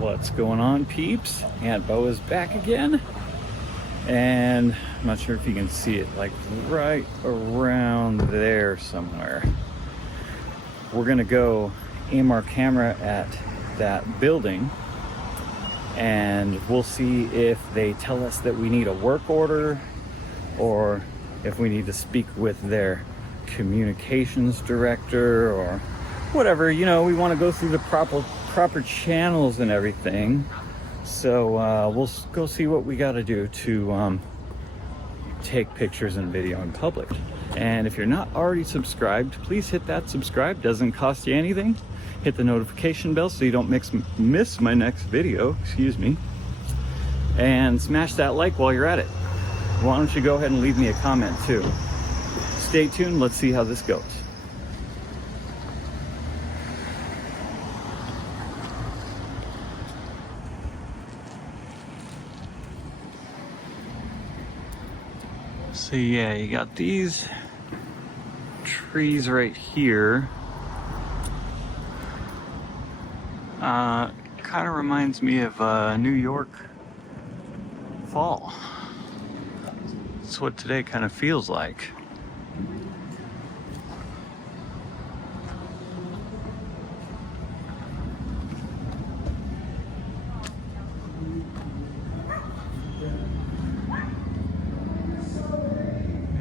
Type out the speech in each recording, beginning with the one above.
What's going on, peeps? AntBo is back again, and I'm not sure if you can see it, like right around there somewhere. We're gonna go aim our camera at that building, and we'll see if they tell us that we need a work order or if we need to speak with their communications director or whatever. You know, we want to go through the proper channels and everything. So we'll go see what we got to do to take pictures and video in public. And if you're not already subscribed, please hit that subscribe. Doesn't cost you anything. Hit the notification bell so you don't miss my next video, excuse me. And smash that like while you're at it. Why don't you go ahead and leave me a comment too. Stay tuned, let's see how this goes. So yeah, you got these trees right here. Kind of reminds me of New York fall. That's what today kind of feels like.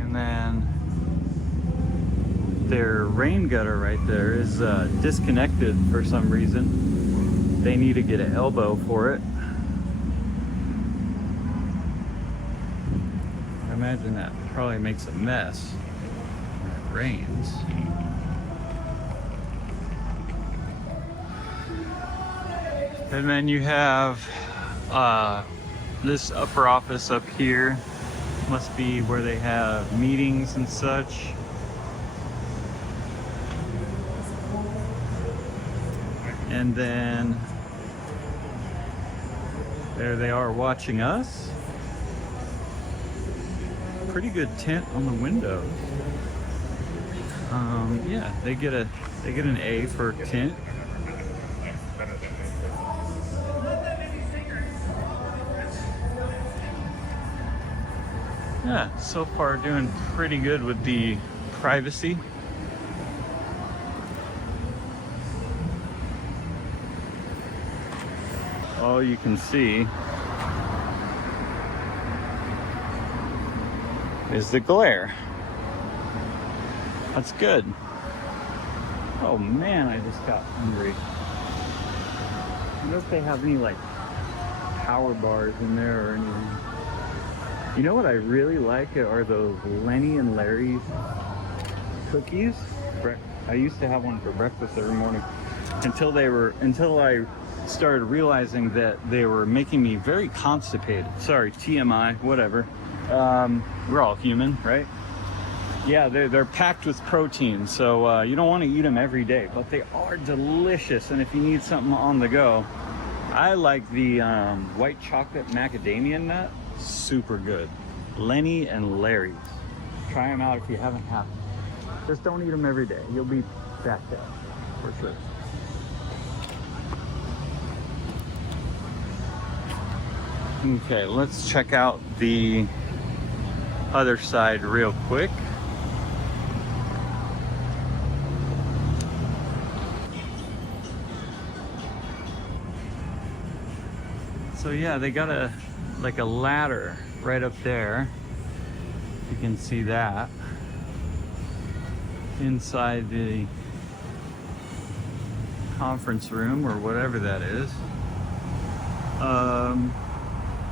And then their rain gutter right there is disconnected for some reason. They need to get an elbow for it. I imagine that probably makes a mess when it rains. And then you have this upper office up here. Must be where they have meetings and such. And then there they are watching us. Pretty good tint on the windows. Yeah, they get an A for tint. Yeah, so far doing pretty good with the privacy. All you can see is the glare. That's good. Oh man, I just got hungry. I wonder if they have any like power bars in there or anything. You know what I really like are those Lenny and Larry's cookies. I used to have one for breakfast every morning until I started realizing that they were making me very constipated. Sorry, TMI, whatever. We're all human, right? Yeah, they're packed with protein, so you don't want to eat them every day, but they are delicious. And if you need something on the go, I like the white chocolate macadamia nut. Super good. Lenny and Larry's. Try them out if you haven't had them. Just don't eat them every day. You'll be backed out for sure. Okay, let's check out the other side real quick. So yeah, they got a ladder right up there. You can see that inside the conference room or whatever that is.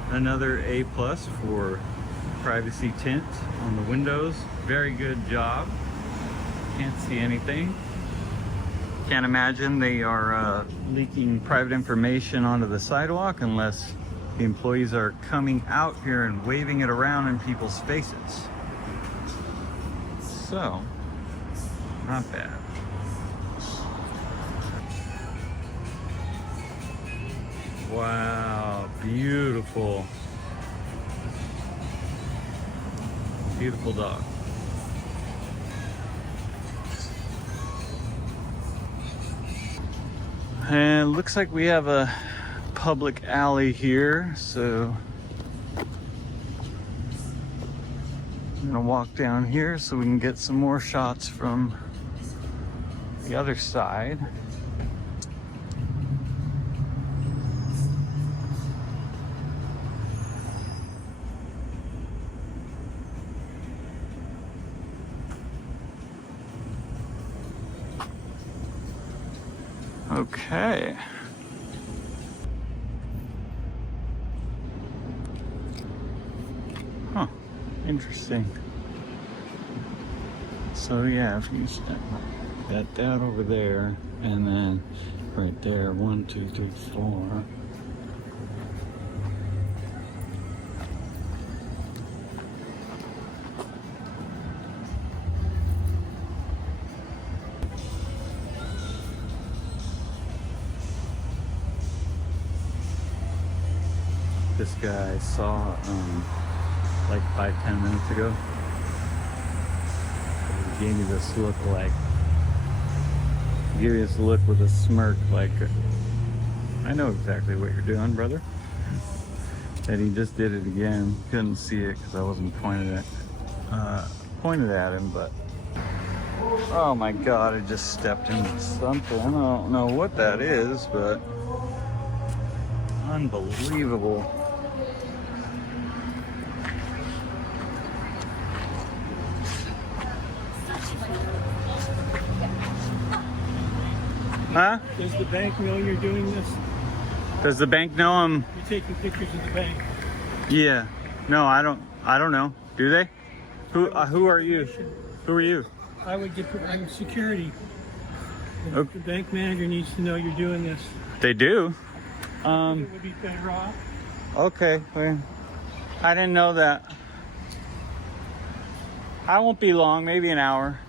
Another A+ for privacy tint on the windows. Very good job. Can't see anything. Can't imagine they are leaking private information onto the sidewalk unless the employees are coming out here and waving it around in people's faces. So, not bad. Wow, beautiful. Beautiful dog. And looks like we have a public alley here, so I'm gonna walk down here so we can get some more shots from the other side. Okay. Huh. Interesting. So yeah, if you set that over there, and then right there, 1, 2, 3, 4. This guy I saw like 5-10 minutes ago. He gave me this look like, he gave me this look with a smirk like, I know exactly what you're doing, brother. And he just did it again. Couldn't see it because I wasn't pointed at him, but oh my God, I just stepped into something. I don't know what that is, but unbelievable. Huh? Does the bank know you're doing this? Does the bank know I'm... You're taking pictures of the bank. Yeah. No, I don't know. Do they? Who are you? Who are you? I'm security. Okay. The bank manager needs to know you're doing this. They do? It would be better off. Okay. Well, I didn't know that. I won't be long, maybe an hour.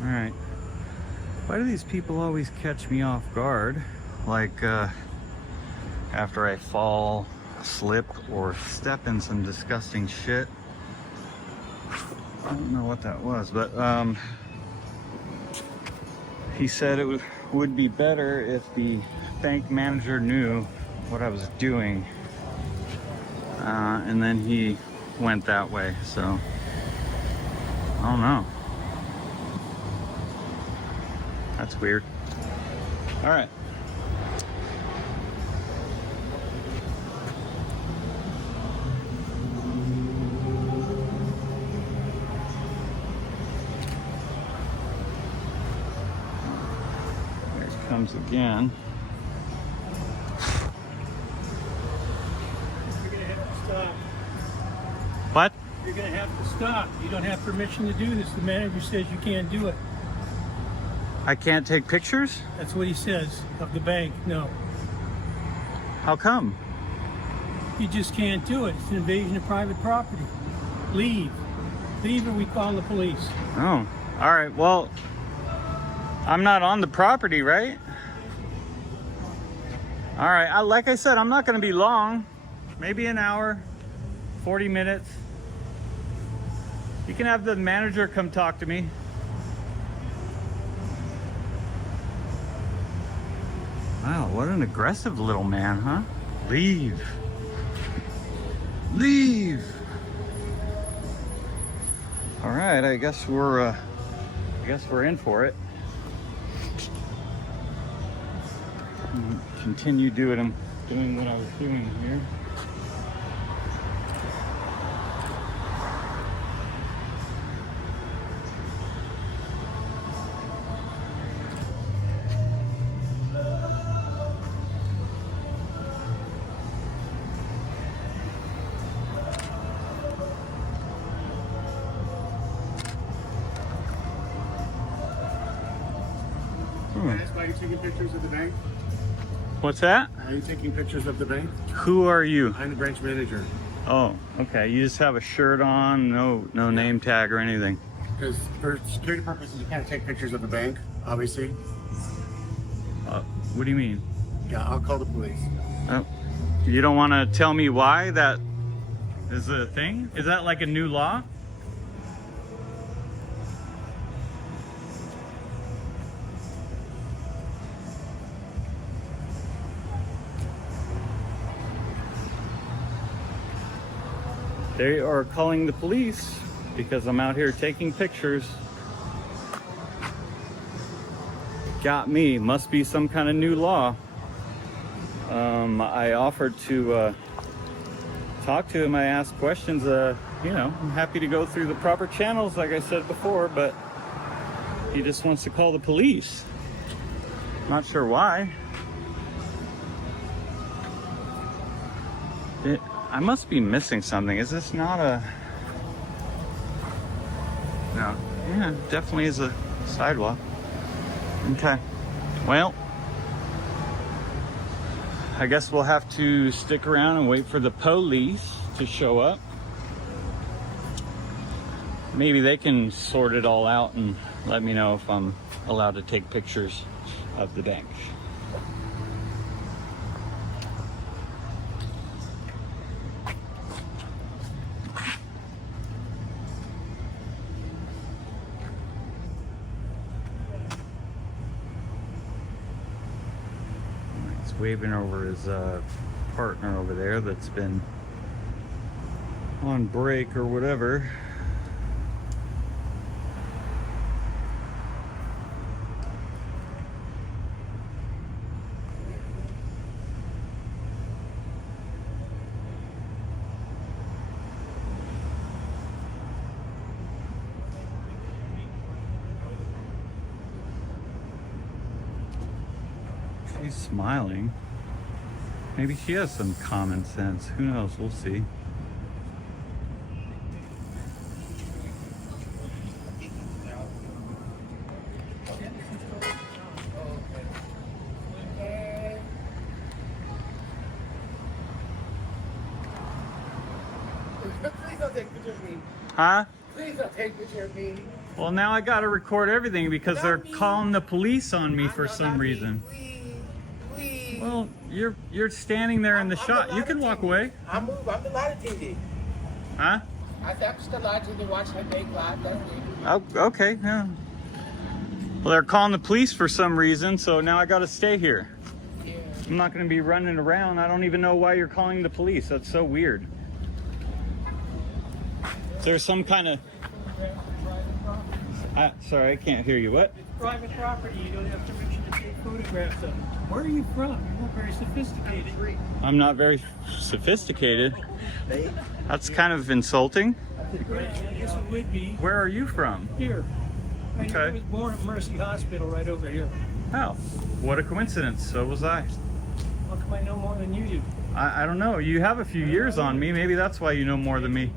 Alright. Why do these people always catch me off guard? Like, after I fall, slip, or step in some disgusting shit. I don't know what that was, but, he said it would be better if the bank manager knew what I was doing. And then he went that way, so, I don't know. That's weird. All right. There it comes again. You're going to have to stop. What? You're going to have to stop. You don't have permission to do this. The manager says you can't do it. I can't take pictures? That's what he says of the bank. No. How come? You just can't do it. It's an invasion of private property. Leave. Leave or we call the police. Oh, all right. Well, I'm not on the property, right? All right. Like I said, I'm not going to be long. Maybe an hour, 40 minutes. You can have the manager come talk to me. Wow, what an aggressive little man, huh? Leave. Leave. All right, I guess we're in for it. Continue doing what I was doing here. Are you taking pictures of the bank? What's that? Are you taking pictures of the bank? Who are you? I'm the branch manager. Oh, okay. You just have a shirt on, no name tag or anything. Because for security purposes, you can't take pictures of the bank, obviously. What do you mean? Yeah, I'll call the police. Oh, You don't want to tell me why that is a thing? Is that like a new law? They are calling the police because I'm out here taking pictures. Got me. Must be some kind of new law. I offered to talk to him. I asked questions. You know, I'm happy to go through the proper channels, like I said before, but he just wants to call the police. Not sure why. I must be missing something. Is this not a... No. Yeah, definitely is a sidewalk. Okay. Well, I guess we'll have to stick around and wait for the police to show up. Maybe they can sort it all out and let me know if I'm allowed to take pictures of the bank. Waving over his partner over there that's been on break or whatever. She's smiling. Maybe she has some common sense. Who knows? We'll see. Please don't take pictures of me. Huh? Please don't take pictures of me. Well, now I gotta record everything because Not they're me. calling the police on me I for know, some not me. reason. Please. Well, you're standing there in the I'm shot. the You can lot walk attendant. away. I'm the lot attendant. Huh? I'm just the lot attendant watching her bank live. That's it. Oh, okay. Yeah. Well, they're calling the police for some reason, so now I gotta stay here. Yeah. I'm not gonna be running around. I don't even know why you're calling the police. That's so weird. Is there some kind of... sorry, I can't hear you. What? It's private property. You don't have permission to take photographs of it. Where are you from? You're not very sophisticated. I'm not very sophisticated. That's kind of insulting. Right, yes, it would be. Where are you from? Here. I Okay. was born at Mercy Hospital right over here. Oh, what a coincidence. So was I. How come I know more than you do? I don't know. You have a few years on me. Maybe that's why you know more than me.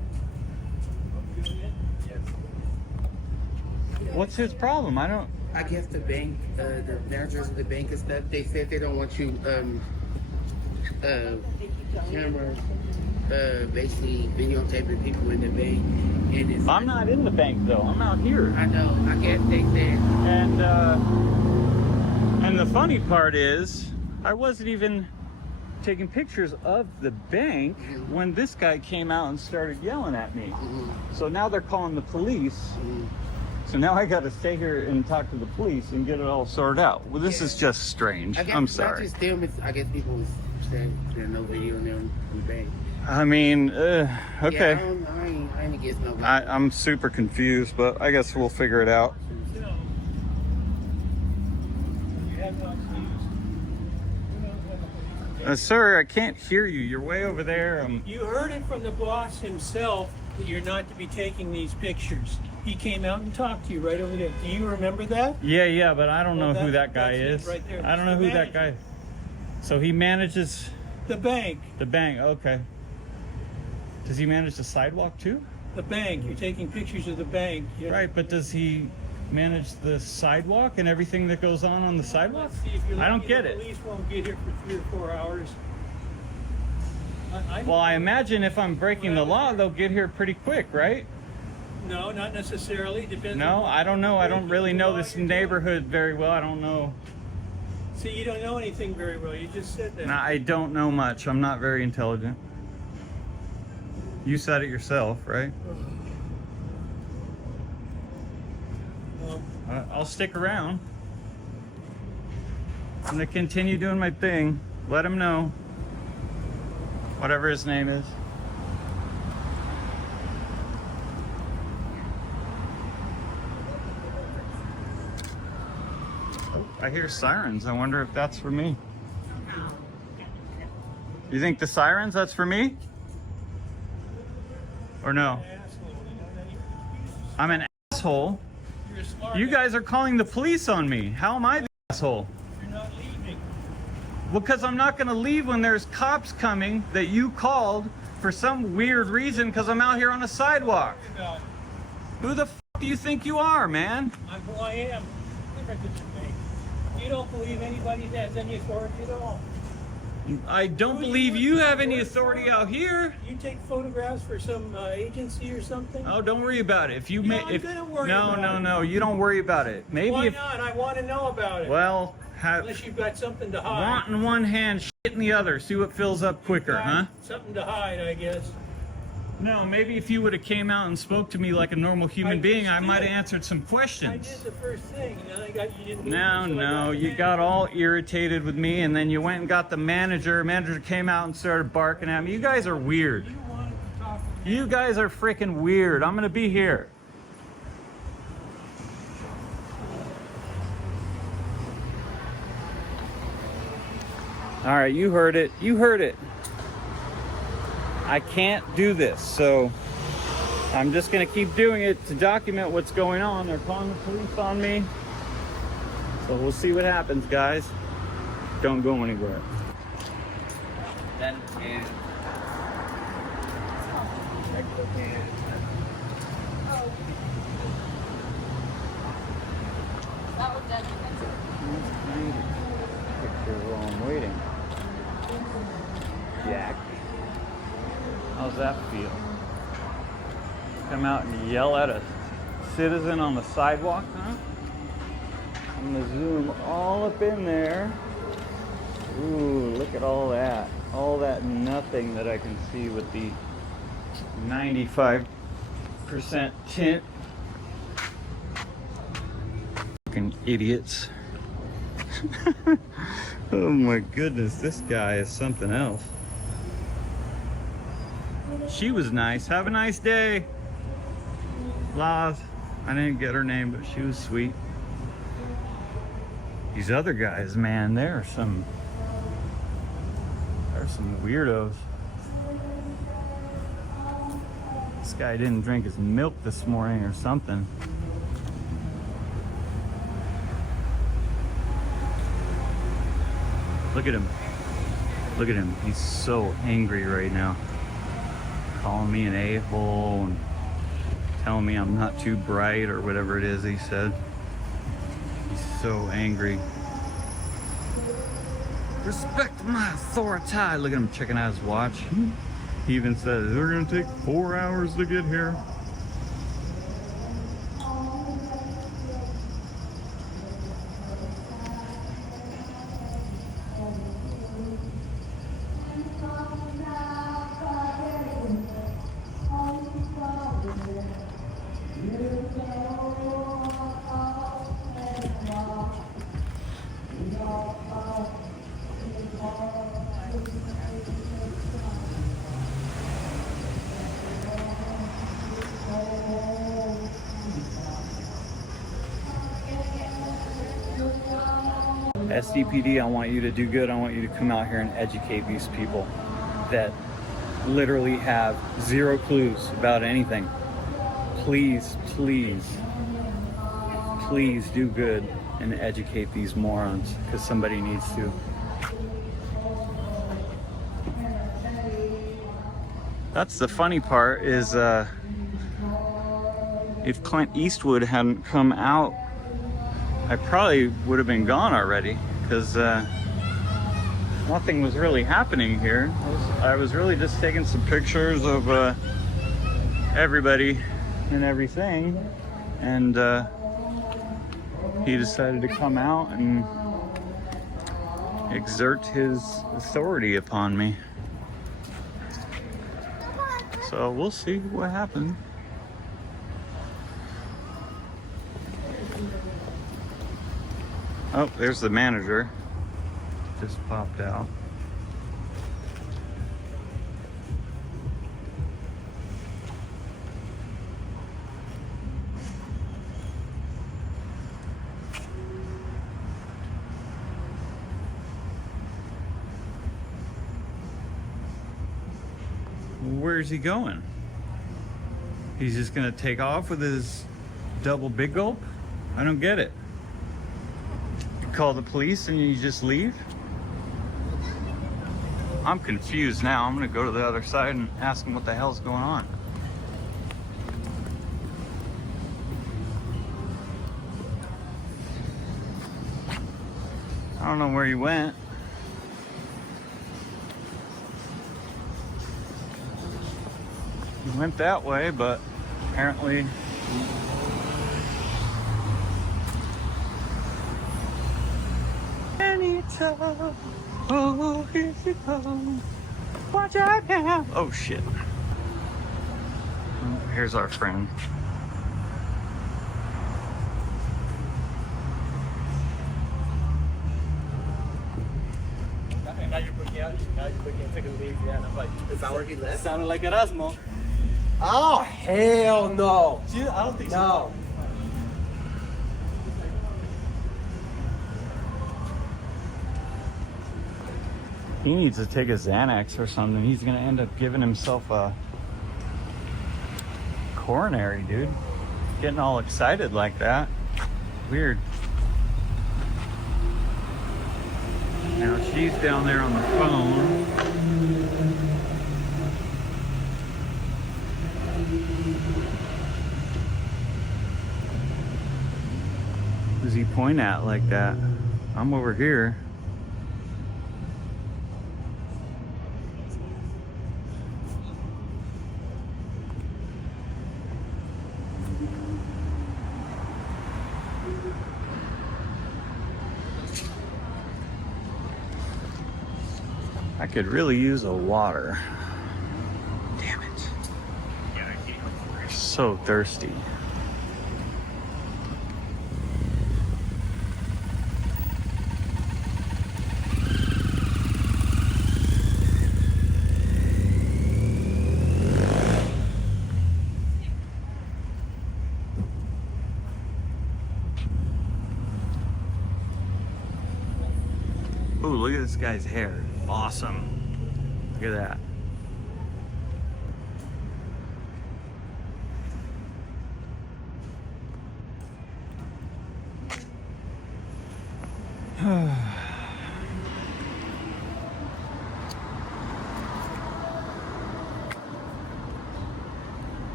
What's his problem? I don't... I guess the bank, the managers of the bank and stuff, they said they don't want you, camera, basically videotaping people in the bank. And it's, I'm not in the bank though. I'm out here. I know. I guess they said. And the funny part is, I wasn't even taking pictures of the bank when this guy came out and started yelling at me. So now they're calling the police. So now I got to stay here and talk to the police and get it all sorted out. Well, this is just strange. I guess I'm not sorry. just them. It's, I guess people was saying there's no video on them in the bank. I mean, okay. Yeah, I ain't against nobody. I'm super confused, but I guess we'll figure it out. You have not used. Who knows when the police will take Sir, I can't hear you. You're way over there. You heard it from the boss himself that you're not to be taking these pictures. He came out and talked to you right over there. Do you remember that? Yeah, but I don't know Well, who that's- that guy that's is. it right there. I don't know It's who the that guy. manager. So he manages The bank. the bank. Okay. Does he manage the sidewalk too? The bank. You're taking pictures of the bank. Right, but does he manage the sidewalk and everything that goes on the sidewalk? Let's see if you're I don't lucky, get the it. police won't get here for 3 or 4 hours. Well, I imagine if I'm breaking the law, they'll get here pretty quick, right? No, not necessarily. Depends. No, on- I don't know. I don't really know this neighborhood very well. I don't know. So you don't know anything very well. You just said that. Nah, I don't know much. I'm not very intelligent. You said it yourself, right? Well, I'll stick around. I'm gonna continue doing my thing. Let him know. Whatever his name is. Oh, I hear sirens. I wonder if that's for me. You think the sirens, that's for me? Or no? asshole, you know, that you- I'm an asshole. You're a smart You ass. guys are calling the police on me. How am I the asshole? You're not leaving. Because I'm not gonna leave when there's cops coming that you called for some weird reason because I'm out here on a sidewalk. About it. Who the f do you think you are, man? I'm who I am. Different than you. You don't believe anybody has any authority at all. I don't believe you have any authority out here. You take photographs for some agency or something? Oh, don't worry about it. If you No, may, I'm if gonna worry no, about no, it. no, you don't worry about it. Maybe Why if not? I want to know about it. well, have Unless you've got something to hide. want in one hand, shit in the other. See what fills up quicker, Got huh? Something to hide, I guess. No, maybe if you would have came out and spoke to me like a normal human I being, just I might have did. answered some I questions. did the first thing, and then you didn't. No, so I no, the you got manager. all irritated with me, and then you went and got the manager. Manager came out and started barking at me. You guys are weird. You wanted to talk to You guys are freaking weird. I'm gonna be here. All right, you heard it. You heard it. I can't do this, so I'm just gonna keep doing it to document what's going on. They're calling the police on me. So we'll see what happens, guys. Don't go anywhere. That is. Picture while I'm waiting. Jack. How's that feel? Come out and yell at a citizen on the sidewalk, huh? I'm gonna zoom all up in there. Ooh, look at all that. All that nothing that I can see with the 95% tint. Fucking idiots. Oh my goodness, this guy is something else. She was nice. Have a nice day. Laz. I didn't get her name, but she was sweet. These other guys, man, they're some weirdos. This guy didn't drink his milk this morning or something. Look at him. Look at him. He's so angry right now. Calling me an a-hole and telling me I'm not too bright or whatever it is he said. He's so angry. Respect my authority. Look at him checking out his watch. He even says, they're gonna take 4 hours to get here. SDPD, I want you to do good. I want you to come out here and educate these people that literally have zero clues about anything. Please, please, please do good and educate these morons, because somebody needs to. That's the funny part is if Clint Eastwood hadn't come out, I probably would have been gone already, because nothing was really happening here. I was really just taking some pictures of everybody and everything, and he decided to come out and exert his authority upon me. So we'll see what happens. Oh, there's the manager. Just popped out. Where's he going? He's just gonna take off with his double big gulp? I don't get it. You call the police and you just leave? I'm confused now. I'm gonna go to the other side and ask him what the hell's going on. I don't know where he went. He went that way, but apparently anytime. Oh, here she comes. Watch out now. Oh shit. Here's our friend. Now you're booking out. Now you're booking out. Take a leave. Yeah, and I'm like, Is that where he lives? sounded like Erasmo. Oh, hell no. See, I don't think so. No. He needs to take a Xanax or something. He's gonna end up giving himself a coronary, dude. Getting all excited like that. Weird. Now she's down there on the phone. Who does he point at like that? I'm over here. I could really use a water. Damn it. So thirsty. Ooh, look at this guy's hair. Awesome. Look at that.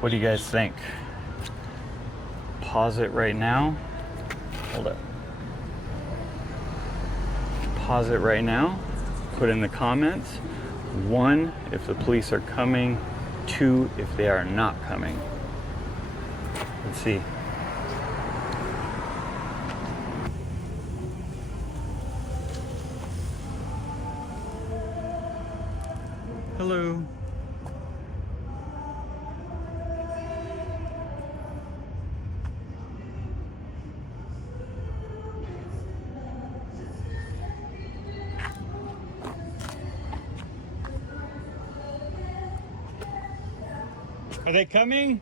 What do you guys think? Pause it right now. Hold up. Pause it right now. Put in the comments. 1, if the police are coming. 2, if they are not coming. Let's see. Hello. Are they coming?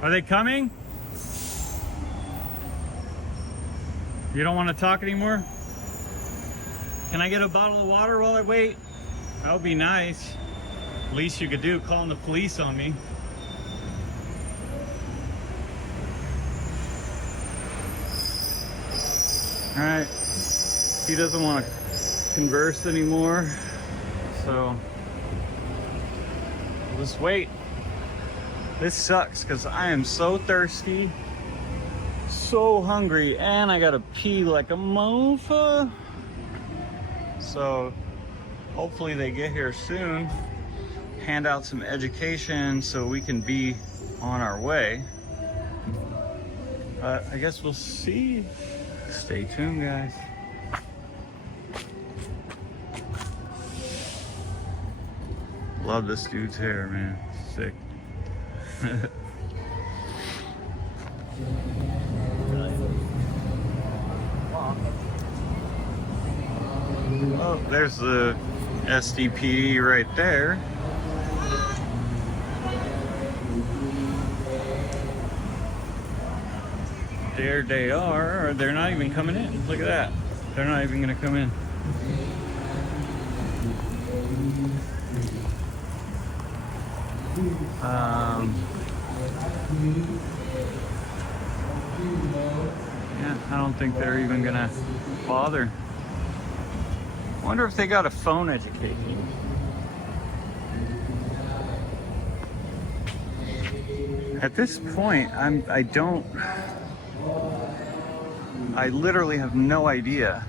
Are they coming? You don't want to talk anymore? Can I get a bottle of water while I wait? That would be nice. Least you could do, calling the police on me. All right, he doesn't want to converse anymore, so we'll just wait. This sucks because I am so thirsty, so hungry, and I gotta pee like a mofo. So hopefully they get here soon, hand out some education so we can be on our way. I guess we'll see. Stay tuned, guys. Love this dude's hair, man. Sick. Oh, there's the SDP right there. There they are. They're not even coming in. Look at that. They're not even gonna come in. Yeah, I don't think they're even gonna bother. Wonder if they got a phone education. At this point, I literally have no idea,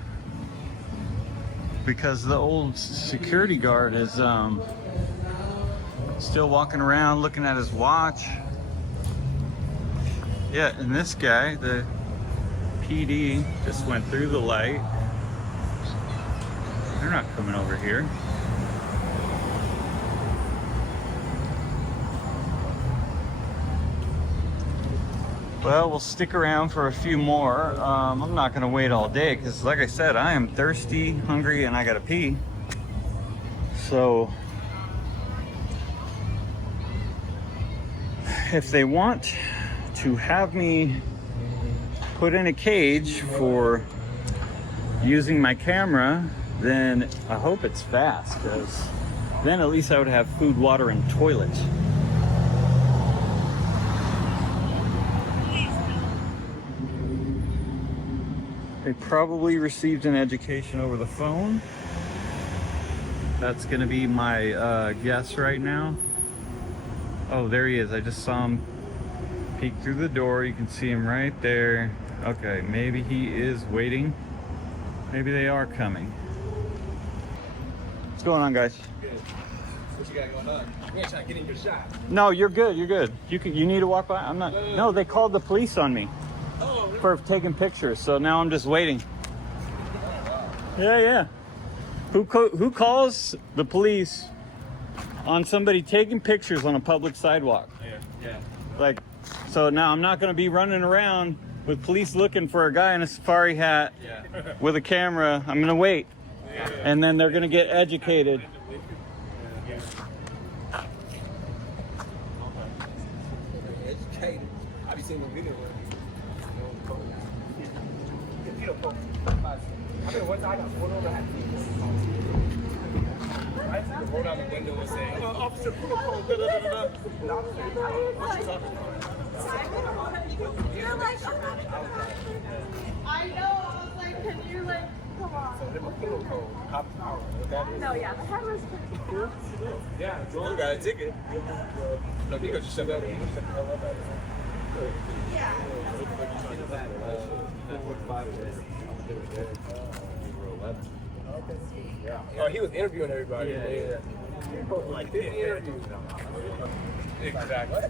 because the old security guard is still walking around looking at his watch. Yeah, and this guy, the PD, just went through the light. They're not coming over here. Well, we'll stick around for a few more. I'm not gonna wait all day because, like I said, I am thirsty, hungry, and I gotta pee. So, if they want to have me put in a cage for using my camera, then I hope it's fast, because then at least I would have food, water, and toilet. They probably received an education over the phone. That's gonna be my guess right now. Oh, there he is. I just saw him peek through the door. You can see him right there. Okay, maybe he is waiting. Maybe they are coming. What's going on, guys? Good. What you got going on? We ain't trying to get in your shop. No, you're good. You're good. You need to walk by. I'm not. No, they called the police on me for taking pictures. So now I'm just waiting. Yeah. Who calls the police on somebody taking pictures on a public sidewalk? Yeah. Like, so now I'm not going to be running around with police looking for a guy in a safari hat with a camera. I'm going to wait. And then they're going to get educated. Educated. I be seeing the video. I mean, one time I got pulled over. I had to roll down the window and say, "Officer, pull up, da da da da." What you talking about? You're like, I know. I was like, can you like, come on? So they're my pillow code. Cop power. What that is? No, yeah, the camera's pretty cool. Yeah, you got a ticket. No, you got to shut that. Yeah. Oh, he was interviewing everybody. Yeah. Like this interview. Exactly.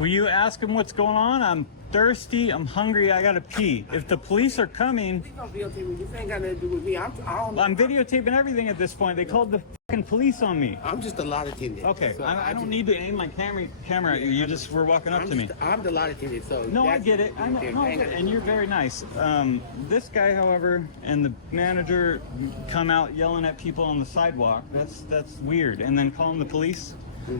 Will you ask them what's going on? I'm thirsty. I'm hungry. I gotta pee. If the police are coming, Please don't videotape me. This ain't got nothing to do with me. I'm videotaping everything at this point. They called the fucking police on me. I'm just a lot attendant. Okay, So I don't need to aim my camera at you. You just were walking up to me. I'm the lot attendant. So No, I that's- get it. And you're very nice. This guy, however, and the manager come out yelling at people on the sidewalk. That's weird. And then calling the police. I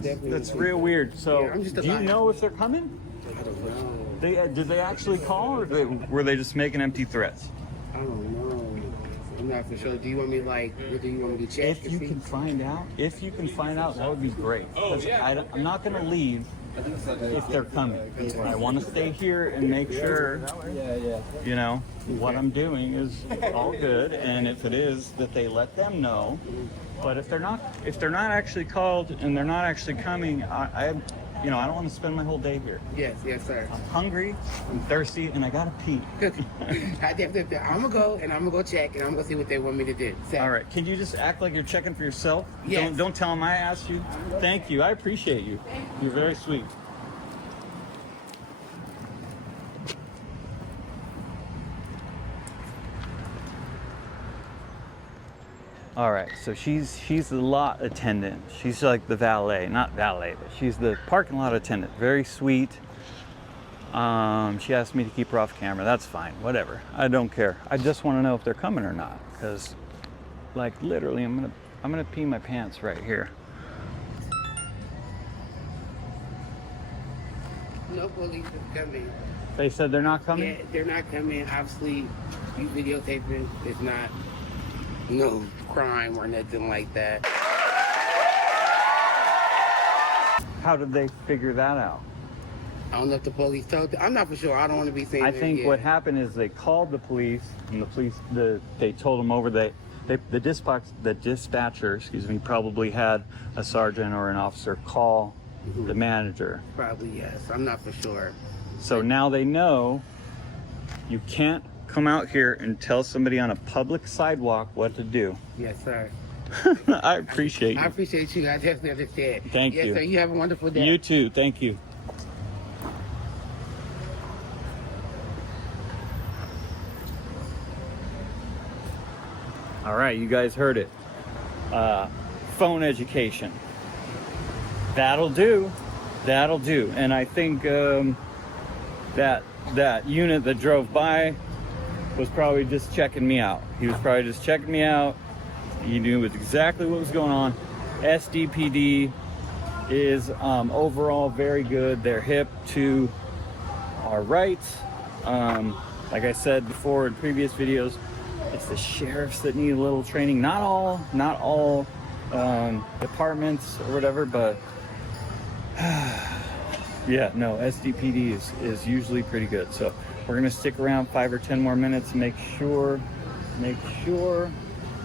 definitely That's real weird. So, Yeah, I'm just a do you liar. know if they're coming? I don't know. Did they actually call, or were they just making empty threats? I don't know. I'm not for sure. Do you want me like? What do you want me to check? If and you see? can find out, that would be great. 'Cause I'm not going to leave if they're coming. I want to stay here and make sure, you know, what I'm doing is all good. And if it is, that they let them know. But if they're not actually called and they're not actually coming, I you know, I don't want to spend my whole day here. Yes, sir. I'm hungry, I'm thirsty, and I gotta pee. I'm gonna go and I'm gonna go check and I'm gonna see what they want me to do. So, All right, can you just act like you're checking for yourself? Yes. Don't tell them I asked you. Thank you, I appreciate you. You're very sweet. All right, so she's the lot attendant. She's like the valet, not valet, but she's the parking lot attendant. Very sweet. She asked me to keep her off camera. That's fine, whatever. I don't care. I just want to know if they're coming or not, because, like, literally, I'm gonna pee my pants right here. no police is coming. They said they're not coming. Yeah, they're not coming. Obviously, you videotaping is not no crime or nothing like that. How did they figure that out? I don't know if the police told them. I'm not for sure. I don't want to be saying. I think what happened is they called the police, and they told them over. The dispatcher, excuse me, probably had a sergeant or an officer call the manager. Probably yes. I'm not for sure. So now they know you can't come out here and tell somebody on a public sidewalk what to do. Yes, sir. I appreciate you. I appreciate you. I definitely understand. Thank you. Yes, sir. You have a wonderful day. You too. Thank you. All right, you guys heard it. Phone education. That'll do. That'll do. And I think that unit that drove by was probably just checking me out. He was probably just checking me out. He knew exactly what was going on. SDPD is overall very good. They're hip to our rights. Like I said before in previous videos, it's the sheriffs that need a little training. Not all departments or whatever, but yeah, no, SDPD is usually pretty good. So we're gonna stick around 5 or 10 more minutes, make sure.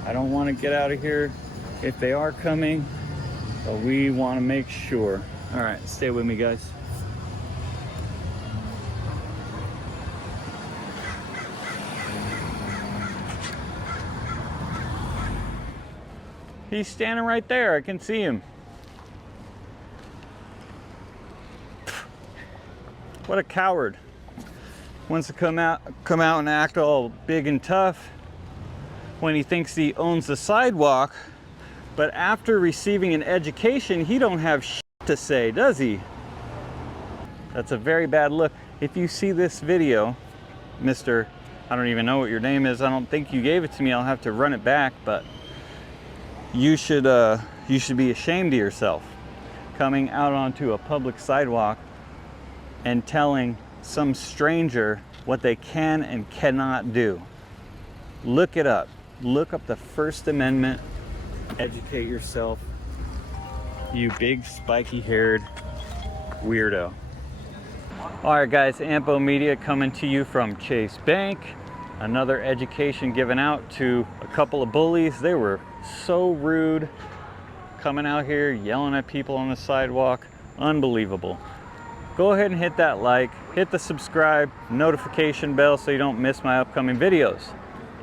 I don't want to get out of here if they are coming, but we want to make sure. All right, stay with me, guys. He's standing right there. I can see him. What a coward. Wants to come out and act all big and tough when he thinks he owns the sidewalk, but after receiving an education, he don't have shit to say, does he? That's a very bad look. If you see this video, Mr. I don't even know what your name is. I don't think you gave it to me. I'll have to run it back, but you should be ashamed of yourself coming out onto a public sidewalk and telling some stranger what they can and cannot do. Look it up. Look up the First Amendment. Educate yourself, you big spiky-haired weirdo. All right, guys, AntBo Media coming to you from Chase Bank. Another education given out to a couple of bullies. They were so rude, coming out here yelling at people on the sidewalk. Unbelievable. Go ahead and hit that like, hit the subscribe, notification bell so you don't miss my upcoming videos.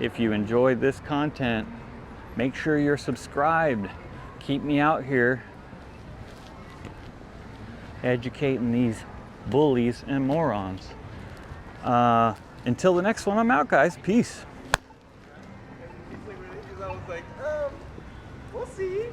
If you enjoyed this content, make sure you're subscribed. Keep me out here educating these bullies and morons. Until the next one, I'm out, guys. Peace. I was like, we'll see.